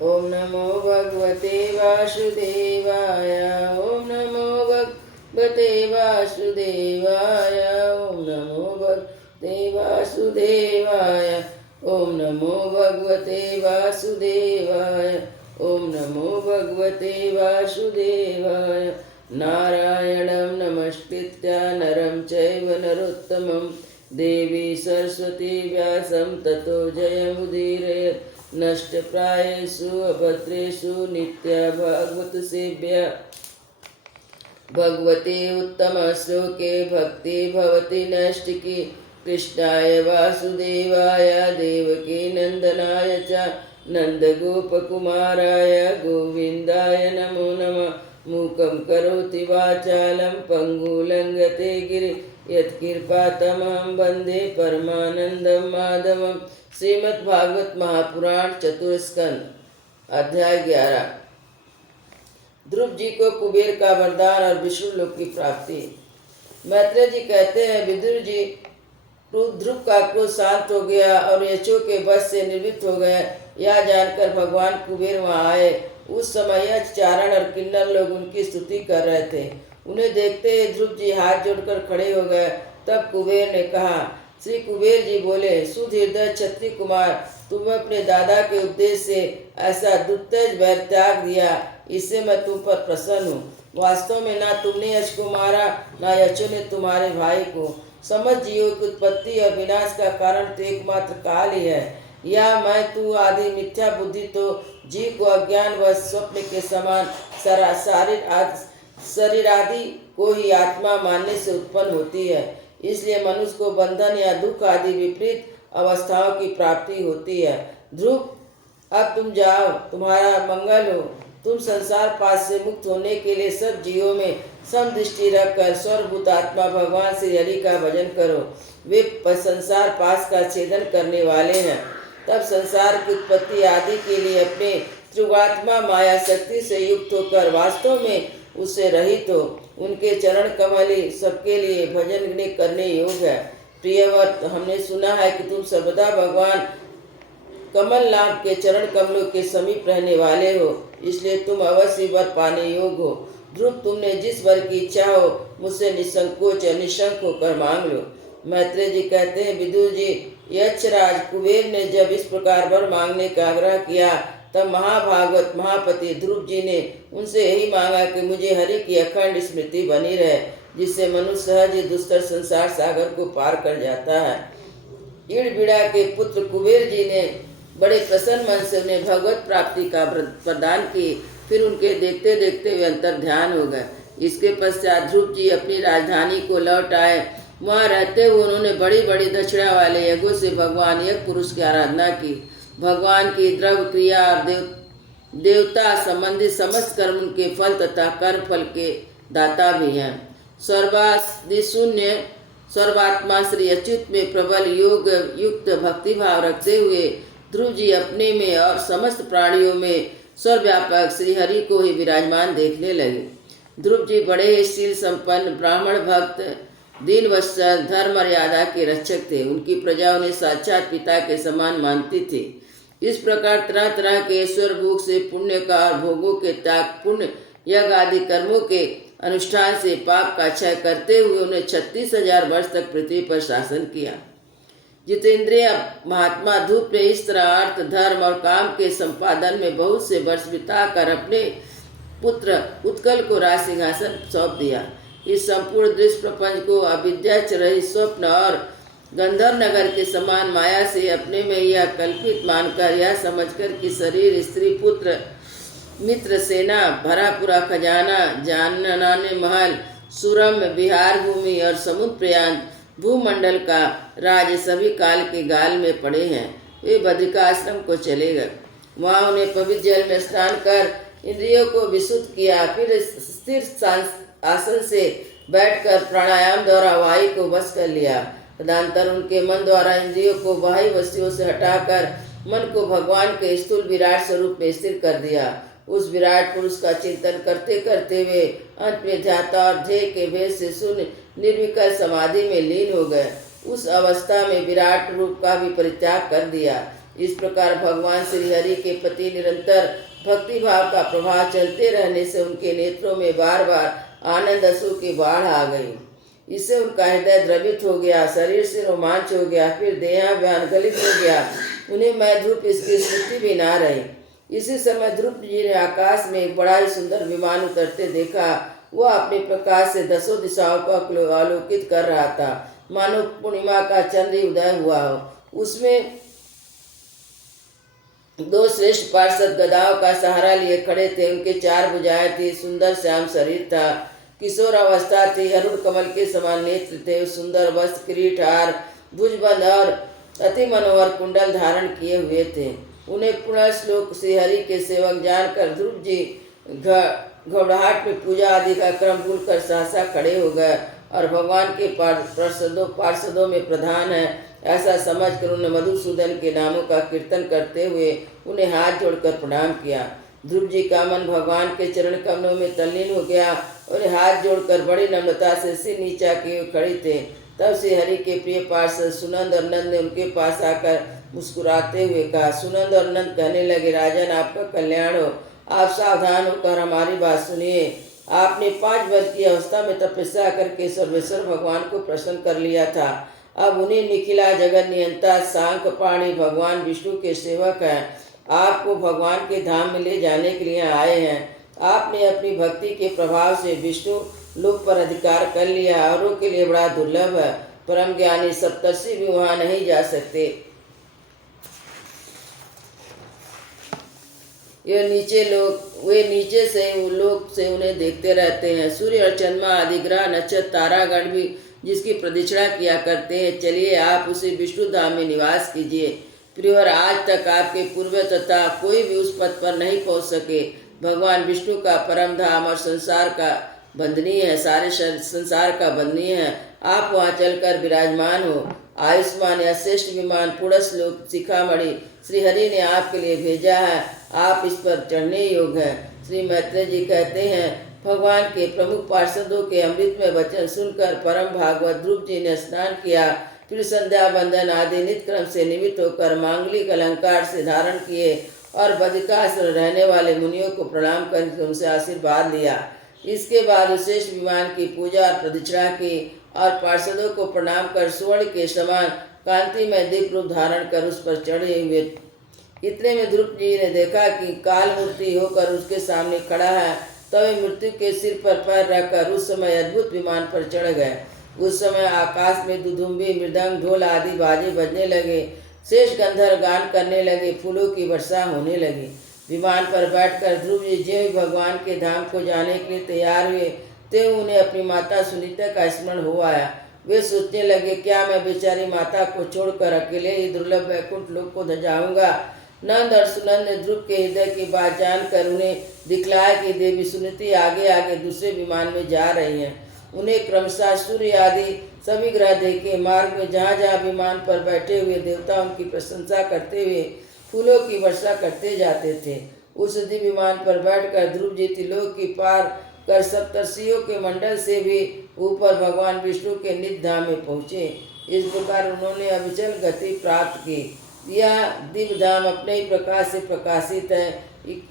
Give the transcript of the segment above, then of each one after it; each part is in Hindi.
ओम नमो भगवते वासुदेवाय। ओम नमो भगवते वासुदेवाय। ओम नमो भगवते वासुदेवाय। ओम नमो भगवते वासुदेवाय। ओम नमो भगवते वासुदेवाय। नारायणं नमस्कृत्य नरं चैव नरोत्तमं देवी सरस्वती व्यासं ततो जयमुदीरयेत्। नष्टप्रायेषु अभद्रेषु नित्या भागवत सेव्या। भगवते उत्तमश्लोके भक्ति भवति नैष्टिकी। कृष्णाय वासुदेवाय देवकी नन्दनाय च नन्दगोपकुमाराय गोविन्दाय नमो नमः। मूकं करोति वाचालं पङ्गुलङ्घते गिरि यत्कृपातमहं वन्दे परमानन्दं माधवम्। श्रीमद्भागवत महापुराण चतुर्स्कंद अध्याय 11। ध्रुव जी को कुबेर का वरदान और विष्णु लोक की प्राप्ति। मैत्रेय जी कहते हैं, विदुर जी, ध्रुव का क्रोध शांत हो गया और यशो के वश से निवृत्त हो गए। यह जानकर भगवान कुबेर वहाँ आए। उस समय यह चारण और किन्नर लोग उनकी स्तुति कर रहे थे। उन्हें देखते ही ध्रुव जी हाथ जोड़कर खड़े हो गए। तब कुबेर ने कहा, श्री कुबेर जी बोले, सुधीर्दय क्षत्रिय कुमार, तुमने अपने दादा के उपदेश से ऐसा दुत्तेज वैर त्याग दिया, इससे मैं तुम पर प्रसन्न हूँ। वास्तव में ना तुमने यश को मारा, ना यशो ने तुम्हारे भाई को। समस्त जीवों की उत्पत्ति और विनाश का कारण तो एकमात्र काल ही है। या मैं तू आदि मिथ्या बुद्धि तो जीव को अज्ञान व स्वप्न के समान शरीर आदि को ही आत्मा मानने से उत्पन्न होती है। इसलिए मनुष्य को बंधन या दुख आदि विपरीत अवस्थाओं की प्राप्ति होती है। ध्रुव, अब तुम जाओ, तुम्हारा मंगल हो। तुम संसार पास से मुक्त होने के लिए सब जीवों में समदृष्टि रखकर सर्वभूत आत्मा भगवान श्री हरि का भजन करो। वे संसार पास का छेदन करने वाले हैं। तब संसार की उत्पत्ति आदि के लिए अपने त्रिगुणात्मा माया शक्ति से युक्त होकर वास्तव में उससे रहित हो। उनके चरण कमल ही सबके लिए भजन करने योग्य है। प्रियव्रत, हमने सुना है कि तुम सर्वदा भगवान कमल नाम के चरण कमलों के समीप रहने वाले हो, इसलिए तुम अवश्य वर पाने योग्य हो। ध्रुव, तुमने जिस वर की इच्छा हो मुझसे निसंकोच और निशंक होकर मांग लो। मैत्रेय जी कहते हैं, विदुर जी, यक्षराज कुबेर ने जब इस प्रकार वर मांगने का आग्रह किया, तब महाभागवत महापति ध्रुव जी ने उनसे यही मांगा कि मुझे हरि की अखंड स्मृति बनी रहे, जिससे मनुष्य सहज ही दुस्तर संसार सागर को पार कर जाता है। इड़बिड़ा के पुत्र कुबेर जी ने बड़े प्रसन्न मन से उन्हें भगवत प्राप्ति का प्रदान की। फिर उनके देखते देखते वे अंतर ध्यान हो गए। इसके पश्चात ध्रुव जी अपनी राजधानी को लौट आए। वहाँ रहते हुए उन्होंने बड़ी बड़ी दक्षिणा वाले यज्ञों से भगवान यज्ञ पुरुष की आराधना की। भगवान की द्रव्य क्रिया और देवता संबंधित समस्त कर्म उनके फल तथा कर्म फल के दाता भी हैं। सर्वादि शून्य सर्वात्मा श्री अच्युत में प्रबल योग युक्त भक्ति भाव रखते हुए ध्रुव जी अपने में और समस्त प्राणियों में सर्वव्यापक श्री हरि को ही विराजमान देखने लगे। ध्रुव जी बड़े ही शील संपन्न ब्राह्मण भक्त, दीन वत्सल, धर्म मर्यादा के रक्षक थे। उनकी प्रजा उन्हें साक्षात पिता के समान मानती थी। इस प्रकार तरह तरह के ईश्वर भोग से पुण्य का और भोगों के त्याग, पुण्य यज्ञ आदि कर्मों के अनुष्ठान से पाप का क्षय करते हुए उन्हें 36,000 वर्ष तक पृथ्वी पर शासन किया। जितेंद्रिय महात्मा ध्रुव ने इस तरह अर्थ, धर्म और काम के संपादन में बहुत से वर्ष बिताकर अपने पुत्र उत्कल को राज सिंहासन सौंप दिया। इस संपूर्ण दृश्य प्रपंच को अविद्या रहित स्वप्न और गंधर्व नगर के समान माया से अपने में यह कल्पित मानकर, यह समझकर कि शरीर, स्त्री, पुत्र, मित्र, सेना, भरा पूरा खजाना, जानने महल, सुरम्य विहार भूमि और समुद्र प्रयाण भूमंडल का राज सभी काल के गाल में पड़े हैं। वे बद्रिकाश्रम को चले गए। वहाँ उन्हें पवित्र जल में स्नान कर इंद्रियों को विशुद्ध किया। फिर स्थिर आसन से बैठकर प्राणायाम द्वारा वायु को वश कर लिया। तदनंतर उनके मन द्वारा इंद्रियों को बाह्य वस्तुओं से हटाकर मन को भगवान के स्थूल विराट स्वरूप में स्थिर कर दिया। उस विराट पुरुष का चिंतन करते करते वे अंत में ध्याता और ध्येय के भेद से शून्य निर्विकल्प समाधि में लीन हो गए। उस अवस्था में विराट रूप का भी परित्याग कर दिया। इस प्रकार भगवान श्री हरि के प्रति निरंतर भक्ति भाव का प्रभाव चलते रहने से उनके नेत्रों में बार बार आनंद अश्रु की बाढ़ आ गई। इससे उनका हृदय द्रवित हो गया, शरीर से रोमांच हो गया, फिर देहाभिमान गलित हो गया। उन्हें मैं ध्रुव इसकी स्मृति भी ना रही। इसी समय ध्रुव जी ने आकाश में एक बड़ा ही सुंदर विमान उतरते देखा। वह अपने प्रकाश से दसों दिशाओं को आलोकित कर रहा था, मानो पूर्णिमा का चंद्र उदय हुआ हो। उसमें दो श्रेष्ठ पार्षद गदाओं का सहारा लिए खड़े थे। उनके 4 भुजाएं थी, सुंदर श्याम शरीर था, किशोर अवस्था थी, अरुण कमल के समान नेत्र थे, सुंदर वस्त्र, किरीट, हार, भुजबंद और अति मनोहर कुंडल धारण किए हुए थे। उन्हें पुनः श्लोक श्री हरि के सेवक जानकर ध्रुव जी घबराहट में पूजा आदि का क्रम भूलकर सहसा खड़े हो गए और भगवान के पार्षदों में प्रधान है ऐसा समझकर उन्हें मधुसूदन के नामों का कीर्तन करते हुए उन्हें हाथ जोड़कर प्रणाम किया। ध्रुव जी का मन भगवान के चरण कमलों में तल्लीन हो गया। उन्हें हाथ जोड़कर बड़ी नम्रता से सिर नीचा किए खड़े थे। तब से हरि के प्रिय पार्षद सुनंद और नंद ने उनके पास आकर मुस्कुराते हुए कहा। सुनंद और नंद कहने लगे, राजन आपका कल्याण हो, आप सावधान होकर हमारी बात सुनिए। आपने 5 वर्ष की अवस्था में तपस्या करके सर्वेश्वर भगवान को प्रसन्न कर लिया था। अब उन्हें निखिला जगत नियंता सांख पाणी भगवान विष्णु के सेवक हैं। आपको भगवान के धाम में ले जाने के लिए आए हैं। आपने अपनी भक्ति के प्रभाव से विष्णु लोक पर अधिकार कर लिया। औरों के लिए बड़ा दुर्लभ है। परम ज्ञानी सप्तर्षि भी वहाँ नहीं जा सकते। वे नीचे से लोक से उन्हें देखते रहते हैं। सूर्य और चंद्रमा आदि ग्रह नक्षत्र तारागण भी जिसकी प्रदक्षिणा किया करते हैं। चलिए आप उसी विष्णु धाम में निवास कीजिए। प्रियवर, आज तक आपके पूर्व तथा कोई भी उस पद पर नहीं पहुंच सके। भगवान विष्णु का परम धाम और संसार का बंधनीय है, सारे संसार का बंधनीय है। आप वहाँ चलकर विराजमान हो। आयुष्मान या श्रेष्ठ विमान पुरस लोक शिखामणि श्री हरि ने आपके लिए भेजा है। आप इस पर चढ़ने योग्य हैं। श्री मैत्रेय जी कहते हैं, भगवान के प्रमुख पार्षदों के अमृतमय वचन सुनकर परम भागवत ध्रुव जी ने स्नान किया। फिर संध्या बंदन आदि नित्य क्रम से निमित्त होकर मांगलिक अलंकार से धारण किए और बद्रिकाश्रम रहने वाले मुनियों को प्रणाम करके उनसे आशीर्वाद लिया। इसके बाद विशेष विमान की पूजा और प्रदक्षिणा की और पार्षदों को प्रणाम कर स्वर्ण के समान कांतिमय दीप रूप धारण कर उस पर चढ़े हुए। इतने में ध्रुव जी ने देखा कि काल मूर्ति होकर उसके सामने खड़ा है। तब मृत्यु के सिर पर पैर रखकर उस समय अद्भुत विमान पर चढ़ गए। उस समय आकाश में दुदुम्बी, मृदंग, ढोल आदि बाजे बजने लगे। शेष गंधर्व गान करने लगे, फूलों की वर्षा होने लगी। विमान पर बैठकर ध्रुव जी ज्यों ही भगवान के धाम को जाने के लिए तैयार हुए, त्यों उन्हें अपनी माता सुनीता का स्मरण हो आया। वे सोचने लगे, क्या मैं बेचारी माता को छोड़कर अकेले ही दुर्लभ वैकुंठ लोक को जाऊंगा। नंद और सुनंद ने ध्रुव के हृदय की बात जानकर उन्हें दिखलाया कि देवी सुनीति आगे आगे दूसरे विमान में जा रही हैं। उन्हें क्रमशः सूर्य आदि सभी ग्रह देखे। मार्ग में जहाँ जहाँ विमान पर बैठे हुए देवता उनकी प्रशंसा करते हुए फूलों की वर्षा करते जाते थे। उस दिव्य विमान पर बैठकर ध्रुव जी त्रिलोक की पार कर सप्तर्षियों के मंडल से भी ऊपर भगवान विष्णु के नित्य धाम में पहुँचे। इस प्रकार उन्होंने अविचल गति प्राप्त की। यह दिव्य धाम अपने ही प्रकाश से प्रकाशित है।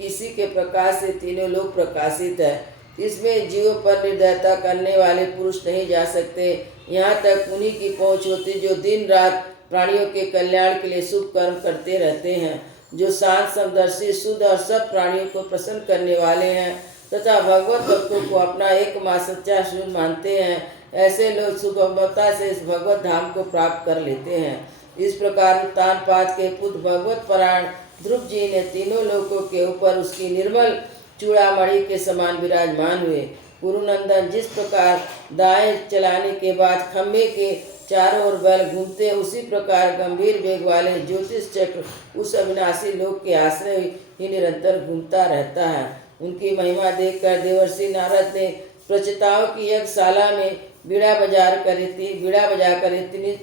इसी के प्रकाश से तीनों लोक प्रकाशित है। इसमें जीवों पर निर्दयता करने वाले पुरुष नहीं जा सकते। यहाँ तक उन्हीं की पहुँच होती जो दिन रात प्राणियों के कल्याण के लिए शुभ कर्म करते रहते हैं, जो शांत समदर्शी शुद्ध और सब प्राणियों को प्रसन्न करने वाले हैं तथा भगवत भक्तों को अपना एकमात्र सच्चा शुभ मानते हैं। ऐसे लोग सुगमता से इस भगवत धाम को प्राप्त कर लेते हैं। इस प्रकार उत्तानपाद के पुत्र भगवत परायण ध्रुव जी ने तीनों लोकों के ऊपर उसकी निर्मल चूड़ामणि के समान विराजमान हुए। कुरुनंदन जिस प्रकार दाएं चलाने के बाद खम्भे के चारों ओर बैल घूमते, उसी प्रकार गंभीर वेग वाले ज्योतिष चक्र उस अविनाशी लोक के आश्रय ही निरंतर घूमता रहता है। उनकी महिमा देखकर देवर्षि नारद ने प्रचिताओं की यज्ञशाला में बीड़ा बजाकर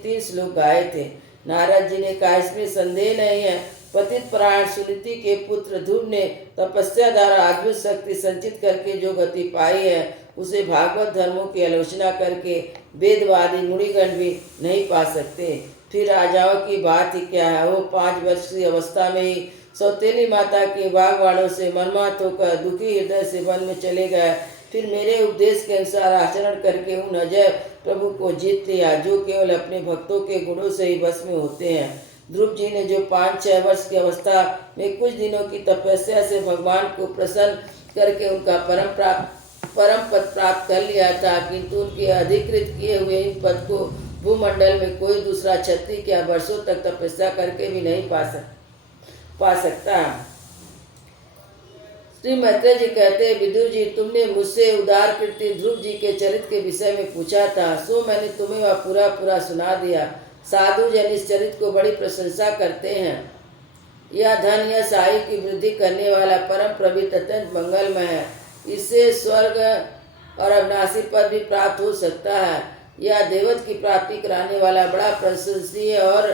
3 श्लोक गाए थे। नारद जी ने कहा, इसमें संदेह नहीं है, पतित प्राण सुनीति के पुत्र ध्रुव ने तपस्या द्वारा अद्भुत शक्ति संचित करके जो गति पाई है, उसे भागवत धर्मों की आलोचना करके वेदवादी मुनिगण भी नहीं पा सकते। फिर राजाओं की बात ही क्या है। वो 5 वर्ष की अवस्था में ही सौतेली माता के बागवाड़ों से मनमात होकर दुखी हृदय से वन में चले गए। फिर मेरे उपदेश के अनुसार आचरण करके उन अजय प्रभु को जीत लिया, जो केवल अपने भक्तों के गुणों से ही वश में होते हैं। ध्रुव जी ने जो 5-6 वर्ष की अवस्था में कुछ दिनों की तपस्या से भगवान को प्रसन्न करके उनका परम पद प्राप्त कर लिया था, किंतु उनके अधिकृत किए हुए इन पद को भूमंडल में कोई दूसरा क्षत्रिय क्या वर्षों तक तपस्या करके भी नहीं पा सकता। श्री मैत्रेय जी कहते हैं, विदुर जी, तुमने मुझसे उदार कीर्ति ध्रुव जी के चरित्र के विषय में पूछा था, सो मैंने तुम्हें वह पूरा सुना दिया। साधु जन इस चरित्र को बड़ी प्रशंसा करते हैं। यह धन या आयु की वृद्धि करने वाला परम प्रवृत्त अत्यंत मंगलमय है। इससे स्वर्ग और अविनाशी पद भी प्राप्त हो सकता है। यह देवत की प्राप्ति कराने वाला बड़ा प्रशंसनीय और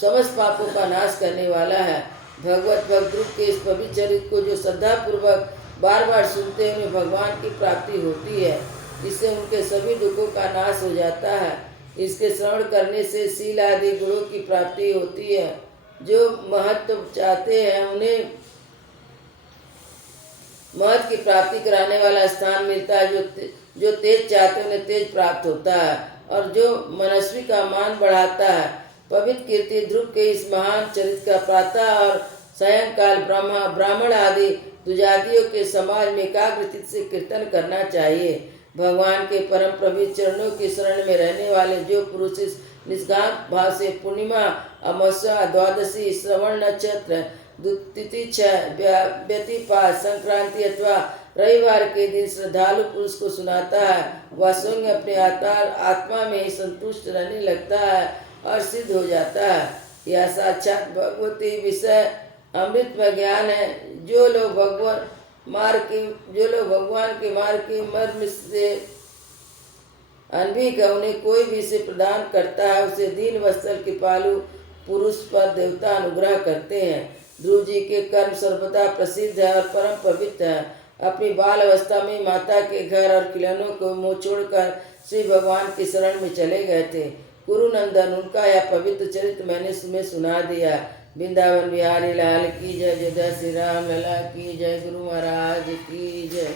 समस्त पापों का नाश करने वाला है। भगवत भक्त ध्रुव के इस पवित्र चरित्र को जो श्रद्धापूर्वक बार बार सुनते हैं, उन्हें भगवान की प्राप्ति होती है। इससे उनके सभी दुखों का नाश हो जाता है। इसके श्रवण करने से शील आदि गुणों की प्राप्ति होती है। जो महत्व चाहते हैं उन्हें महत्व की प्राप्ति कराने वाला स्थान मिलता है। जो तेज चाहते हैं उन्हें तेज प्राप्त होता है, और जो मनस्वी का मान बढ़ाता है। पवित्र कीर्ति ध्रुव के इस महान चरित्र का प्रातः और सायंकाल ब्राह्मण आदि दुजातियों के समाज में एकाग्रचित्त से कीर्तन करना चाहिए। भगवान के परम पवित्र चरणों की शरण में रहने वाले जो पुरुष इस निष्काम भाव से पूर्णिमा, अमावस्या, द्वादशी, श्रवण नक्षत्र, तिथि, व्यतिपात, संक्रांति अथवा रविवार के दिन श्रद्धालु पुरुष को सुनाता है, वह स्वयं अपने आत्मा में ही संतुष्ट रहने लगता है और सिद्ध हो जाता है। यह साक्षात भगवती विषय अमृतमय ज्ञान है। जो लोग भगवान के मार्ग के मर्म से अनभिज्ञ है, उन्हें कोई भी इसे प्रदान करता है, उसे दीन वत्सल कृपालु पुरुष पर देवता अनुग्रह करते हैं। ध्रुव जी के कर्म सर्वदा प्रसिद्ध है और परम पवित्र है। अपनी बाल अवस्था में माता के घर और खिलौनों को मुँह छोड़कर श्री भगवान की शरण में चले गए थे। कुरुनंदन, उनका यह पवित्र चरित्र मैंने तुम्हें सुना दिया। वृंदावन बिहारी लाल की जय। जय श्री राम लला की जय। गुरु महाराज की जय।